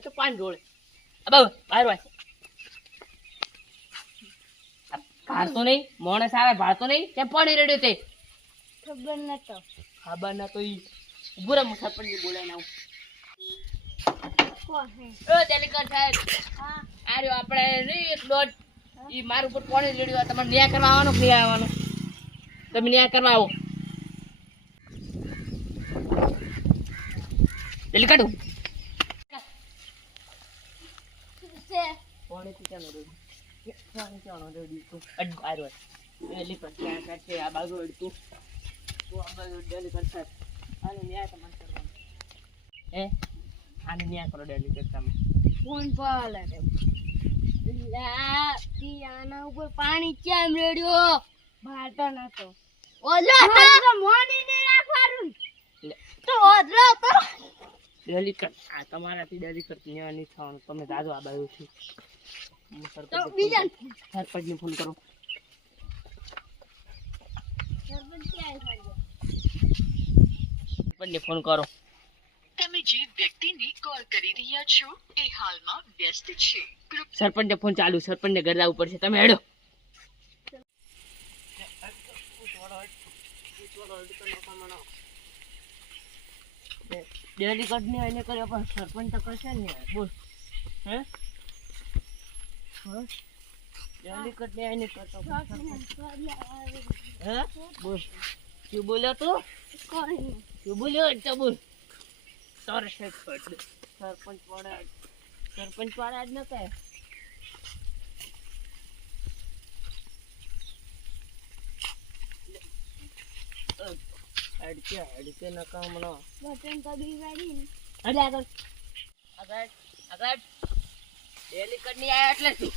તો પાણી ઢોળે બહાર ભાડતો નહીં માણસ આવે ભાડતો નહીં કેમ પાણી રેડ્યું તે ખબર નતો ઈ ઉભુરા સરપંચ બોલાય ના ડેલિકેટ સાહેબ આ રહ્યો આપણે એક દોઢ ઈ માર ઉપર પાણી રેડ્યું તમારે ન્યાય કરવા આવવાનું કે નહીં આવવાનું તમે ન્યાય કરવા આવો ડેલિકેટ પાણી પીચાનો રેડ્યું પાણી ચાનો રેડ્યું તું અડવાય ડેલિકેટ ક્યાં છે આ બાજુ અડતું તું આ બાજુ ડેલિકેટ સાહેબ આને ન્યાય તમારે કરવાનો આને ન્યાય કરો ડેલિકેટ તમે ફોન પર આના ઉપર પાણી કેમ રેડ્યો ભાતો નતો ઓલો તો મોની ને રાખવાનું તો ઓદરો તો ડેલિકેટ આ તમારાથી ડેલિકેટ ન્યાય નહીં થવાનું તમે દાદો આ બાજુ છે તો બીજા સરપંચને ફોન કરો સરપંચ ક્યાં છે સરપંચને ફોન કરો તમે જે વ્યક્તિને કોલ કરી રહ્યા છો એ હાલમાં વ્યસ્ત છે સરપંચને ફોન ચાલુ સરપંચને ઘર લાવવું પડશે તમે હેડો ડેલિકેટ ને એને કર્યો પણ સરપંચ તો કરશે ને બોલ હે ડેલિકેટ ને એને કરતો હે બોલ શું બોલ્યો તું શું બોલ્યો તો બોલ સરપંચ વાળા જ ન કહે હડકે નકા હમણાં બટન તો બીવાડી હડે આગળ ડેલિકેટ નહીં આવ્યા એટલે શું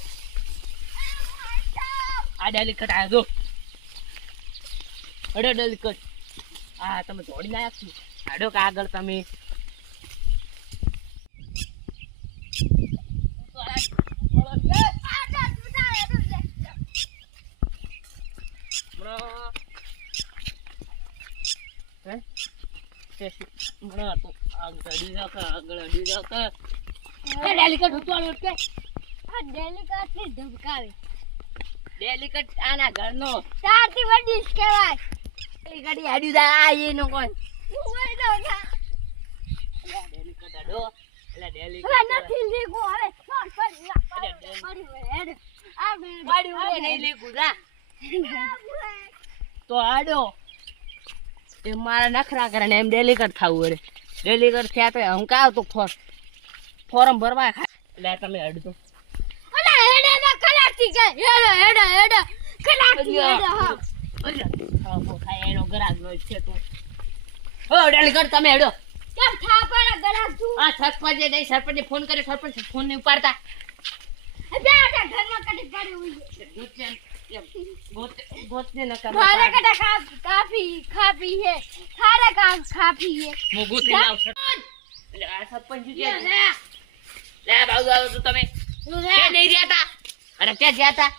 આ ડેલિકેટ આવ્યો જો હડો ડેલિકેટ હા તમે દોડીને આવ્યા છો હાડો કે આગળ તમે ડેલિકેટ આના ઘરનો તારથી વડી કહેવાય ડેલિકેટ હાડ્યું દા એનો કોણ ડેલિકેટ હાડો એટલે ડેલિકેટ નથી લીગો હવે નહીં લીધું રા તો આડો એ મારા નખરા કરે ને એમ ડેલિકેટ ખાવું પડે ડેલિકેટ થયા તો હું કાવ તો ફોરમ ભરવા ખાય એટલે તમે અડધો એનો ગરાગ નો છે તું હો ડેલિકેટ તમે હેડો કેમ થાપડા ગરાગ તું આ સરપંચે નહીં સરપંચને ફોન કર્યો સરપંચ ફોન નહીં ઉપાડતા બેટા ઘરમાં કડી પડી હોય ગોતને ન કરો મારા કટા કાફી ખાપી હે સારા કામ ખાપી હે મો ગોતી લાવ એટલે આ સરપંચ કે લે બાઉ આવો તો તમે કે નહીં રહ્યા તા અરે ક્યાં ગયા તા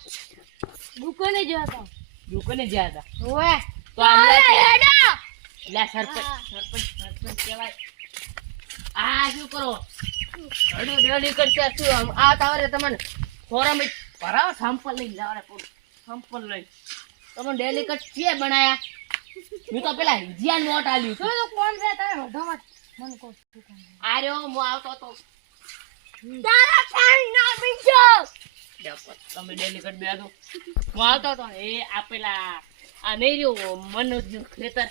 દુકાને જતો દુકાને ગયા તા ઓએ તો આમલા હેડો લે સરપંચ કહેવાય આ શું કરો હડો ડેલી કરતા તું આ તારે તમને ફોરમ ભરાવ સેમ્પલ લઈ લાવરે પૂરું સેમ્પલ લઈ તમે ડેલિકેટ કે બનાયા મેં તો પેલા જીયાન નોટ આલ્યું તો કોણ છે તારે ઢમટ મને કો આ રહ્યો હું આવતો તો તારા પાણી ના પીજો તમે ડેલિકેટ બે દો હું આવતો તો એ આ પેલા આ નહીં રહ્યો મનોજ નું ખેતર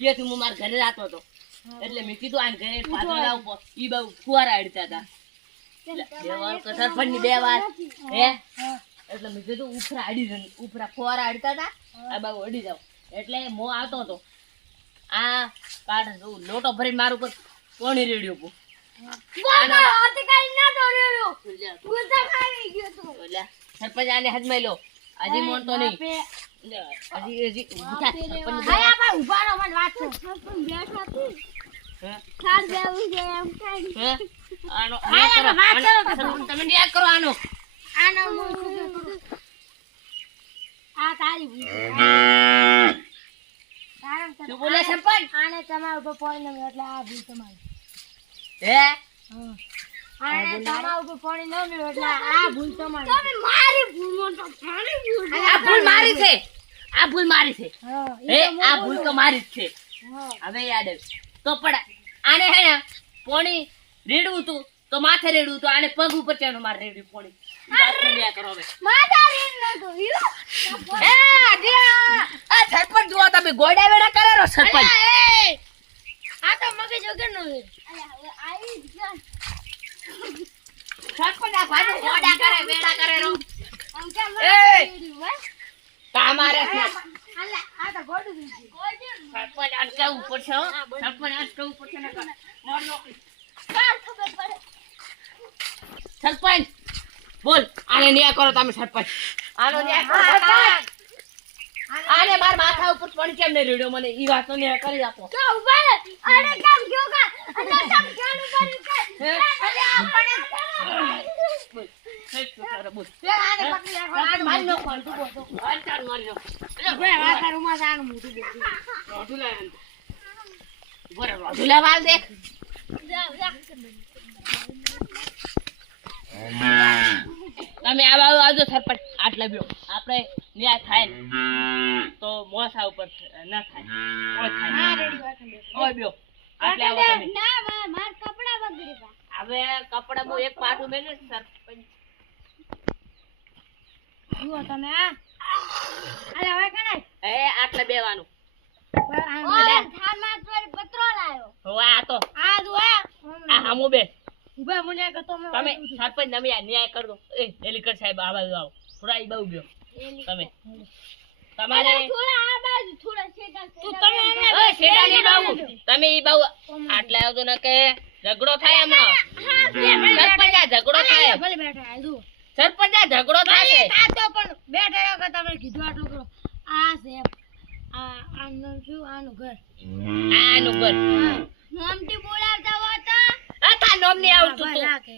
એથી હું મારા ઘરે જતો હતો એટલે મેં કીધું આ ઘરે પાછળ આવું ઈ બહુ ફુવારા અડતા હતા સરપંચ ની બે વાર હે એટલે મેં કીધું ઉપરા ફુવારા અડતા હતા આ બાબુ અડી જાવ એટલે મો આવતો હતો આ કાઢ લોટો ભરીને મારું ઉપર કોણી રેડ્યો પો સરપંચ આને હજમાઈ લો હજી મોનતો નહીં હજી હા? ખાર બેવું છે એમ કાઈ હા? આનો આનો તમે ન્યાય કરો આનો. આનો હું શું કરું આ તારી ભૂલ છે. કારણ કે શું બોલે સરપંચ? આને તમારા ઉપર પાણી નમ્યું એટલે આ ભૂલ તમારી. હે? આને તમારા ઉપર પાણી નમ્યું એટલે આ ભૂલ તમારી. તમે મારી ભૂલમાં તો મારી ભૂલ. આ ભૂલ મારી છે. આ ભૂલ મારી છે. હા હે આ ભૂલ તો મારી જ છે. હા હવે યાદ આવ્યું. તો પણ આને હે ને પોણી રેડવું તું તો માથે રેડવું તો આને પગ ઉપર ચાનો માર રેડ્યું પોણી. વાત ન્યા કરો હવે. માથા રેન નતો હીરો. એ આ સરપંચ જુઓ તમે ગોડા વેડા કરેલો સરપંચ. આ તો મગજ વગરનો છે. અલ્યા હવે આવી જ ગયા. સરપંચ આ ભાઈ ગોડા કરે વેડા કરેલો. આમ કેમ એ! રેડી હોય? તમારે છે. અલ્યા આ તો ગોડું છે. સરપંચ આને કેવું પડશે હો. સરપંચ આને કેવું પડશે ને મારનો. કાલ ખબર પડે. સરપંચ બોલ આને ન્યાય કરો તમે સરપંચ. આનો ન્યાય કરો સરપંચ. આને માર માથા ઉપર પણ કેમ નહીં રેડ્યો મને ઈ વાતનો ન્યાય કરી આપો. તો ઉભા રહે. અરે કામ ગયો કા અલ્યા કામ ક્યાં ઉભા રહે કે હે? અલ્યા આપણે બોલ. હે, છોકરા, બોલ. આને પકડી રાખો. આને મારી નાખો, આને તું બોલ, તું. આને ચાલ મારી નાખો. અલ્યા ભાઈ વાતા રૂમા આનું મોટું બોલ. રોઢું લાય આને. ઉભો રહે, રોઢું લાય વાલ દેખ. જા જા. તમે આવા આવજો સરપંચ આટલા બેઓ આપણે ન્યાય થાય ને તો મોસા ઉપર ના થાય કોઈ થાય હા નહીં. રેડી વાત કરે. કોઈ બેઓ આટલે આવો તમે. ના માર કપડા બગડી ગયા. હવે કપડા હું એક પાટું મેલું ને સરપંચ. જુઓ તમે આ અલ્યા હવે કને એ આટલે બેવાનું. ઓય થાર માં પર પત્રો લાયો. હવે આ તો આ જો આ હામું બે ઉભા મને કે તમે તમે સરપંચ તમે આ ન્યાય કર દો. એ ડેલીકર સાહેબ આવા આવો થોડા ઈ બહુ ગયો તમે તમારે થોડા આ બાજુ થોડા શેડા તું તમે ઓય શેડા ની બાબુ તમે ઈ બાબુ આટલે આવજો ને કે ઝઘડો થાય હમણાં. સરપંચ આ ઝઘડો થાય. ભલે બેઠા આ જુઓ સરપંચ આ ઝઘડો થાય છે. આ તો પણ બેઠા કે તમે કીધું આટલું કરો આ છે આ આનું શું આનું ઘર આનું ઘર નામથી બોલાવતા હો તો આ તા નામ ની આવતું તું રાખે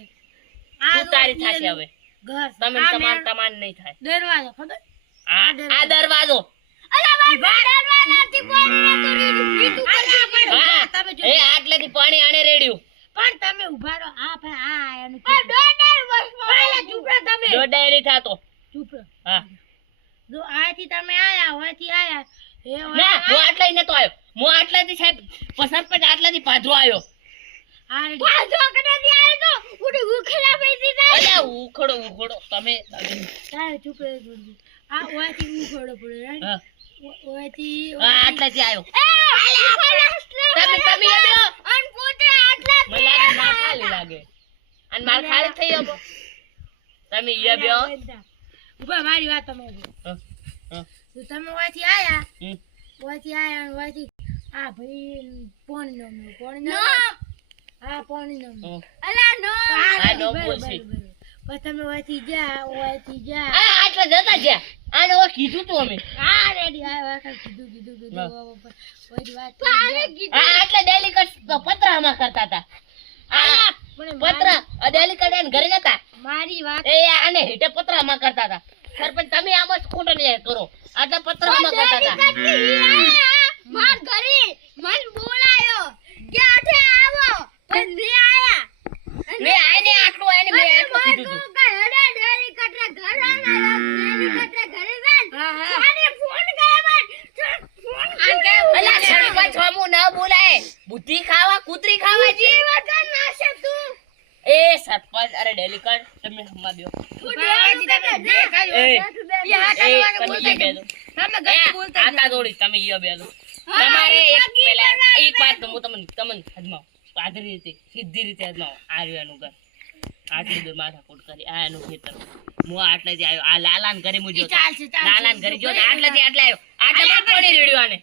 તું તારી થાશે હવે ઘર તમે તમાન નહીં થાય. દરવાજો ખબર આ દરવાજો અલા ભાઈ દરવાજાથી બોલી નતો રીતું હા તમે એ આટલેથી પાણી આને રેડ્યું. પણ તમે ઉભા રહો આ ભાઈ આ આયાનું પણ દોડાર વસમાં ચૂપ રહો તમે દોડાય નહીં થાતો. ચૂપ રહો હા જો આથી તમે આયા હોયથી આયા એ ના હું આટલે નતો આવ્યો. હું આટલેથી સાહેબ સરપંચ આટલેથી પાછો આવ્યો. પાછો કદાથી આયો તો ઉડી ઉખલા પૈસી જાય અલ્યા ઉખડો તમે તારે ચૂપ રહો જોડી આ ઓયથી ઉખડો પડે હા ઓયથી આટલેથી આવ્યો. તમે તમે એ બેહો. અન પોતે આટલા મને લાગે માર ખાલી લાગે અને માર ખાલી થઈ ગયો. તમે એ બેહો. ઉભા મારી વાત તમે હા, હા. તો તમે ઓયથી આયા હમ. ઓયથી આયા અને ઓયથી આ ભાઈ પાણી નો પાણી નો આ પાણી નો હમ. અલા નો આ નો બોલશે. પછી તમે ઓયથી જા આ આટલે જતા જ્યાં આને હવે કીધું તું અમે. આ રેડી આ કીધું હા. ઓયથી વાત આ આટલે ડેલીકટ પતરામાં કરતા હતા. આ પતરા ડેલીકટ એને ઘરે નતા મારી વાત એ આને હેઠે પતરામાં કરતા હતા. સરપંચ તમે આમ જ ખોટો ન્યાય કરો. આટલે પતરામાં કરતા હતા. માર ઘરે મન બોલાયો કે આઠે આવો પણ રે આયા મેં આઈને આટલું આઈને મેં આટલું કીધું તું. અલા સરપંચ હમું ન બોલાય. બુદ્ધિ ખાવા કૂતરી ખાવા જી. એ સરપંચ અરે ડેલીકટ તમે હમા બેહો. આતા દોડી તમે ઈયો બેસો. તમારે એક પેલા એક વાત તો હું તમને હજમાવ આધી રીતે સીધી રીતે હજમાવ આ રહ્યાનું ઘર આટલી દૂર માથાકૂટ કરી આ એનું ખેતર હું આટલેથી આવ્યો આ લાલાન ઘરે હું જોતો લાલાન ઘરે જોતો આટલેથી આટલે આવ્યો આટલે પડી રેડ્યો આને